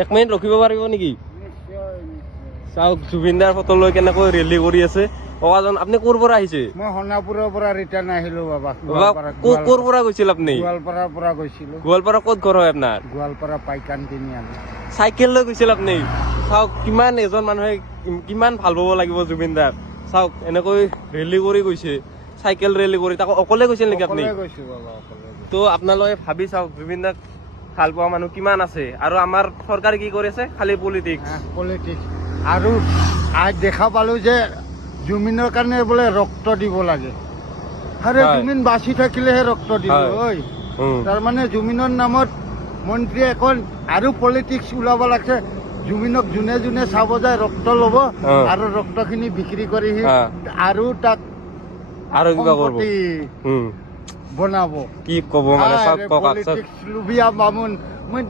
এক মিনিট ৰখিব পাৰিব নেকি? চাওক জুবিনদাৰ ফটো লৈ কেনেকৈ ৰেলী কৰি আছে। ককাজন আপুনি ক'ৰ পৰা আহিছে? মই সোণাপুৰৰ পৰা ৰিটাৰ্ণ আহিলো বাবা। ক'ৰ পৰা গৈছিল আপুনি? গোৱালপাৰাৰ পৰা গৈছিলো। গোৱালপাৰা ক'ত ঘৰ হয় আপোনাৰ? গোৱালপাৰা পাইকান কিনি আনো। চাইকেল লৈ গৈছিল আপুনি? চাওক কিমান এজন মানুহে কিমান ভাল পাব লাগিব জুবিনদাৰ। চাওক এনেকৈ ৰেলী কৰি গৈছে, চাইকেল ৰেলী কৰি। তাকো অকলে গৈছিল নেকি আপুনি? গৈছো বাবা, অকলে। তো আপোনালোকে ভাবি চাওক জুবিনদাক ভাল পোৱা মানুহ কিমান আছে, আৰু আমাৰ চৰকাৰে কি কৰিছে? খালি পলিটিক্স। আৰু আজ দেখা পালো যে জুবিনৰ কাৰণে বোলে ৰক্ত দিব লাগে। আৰে জুবিন বাচি থাকিলেহে ৰক্ত দিব। তাৰমানে জুবিনৰ নামত মন্ত্ৰী এখন আৰু পলিটিক্স ওলাব লাগছে। জুবিনক যোনে যোনে চাব যায় ৰক্ত ল'ব, আৰু ৰক্তখিনি বিক্ৰী কৰি আৰু তাক আৰু কিবা কৰিব বনাব। কি ক'ব মানে? লুবিয়া বামুণ মই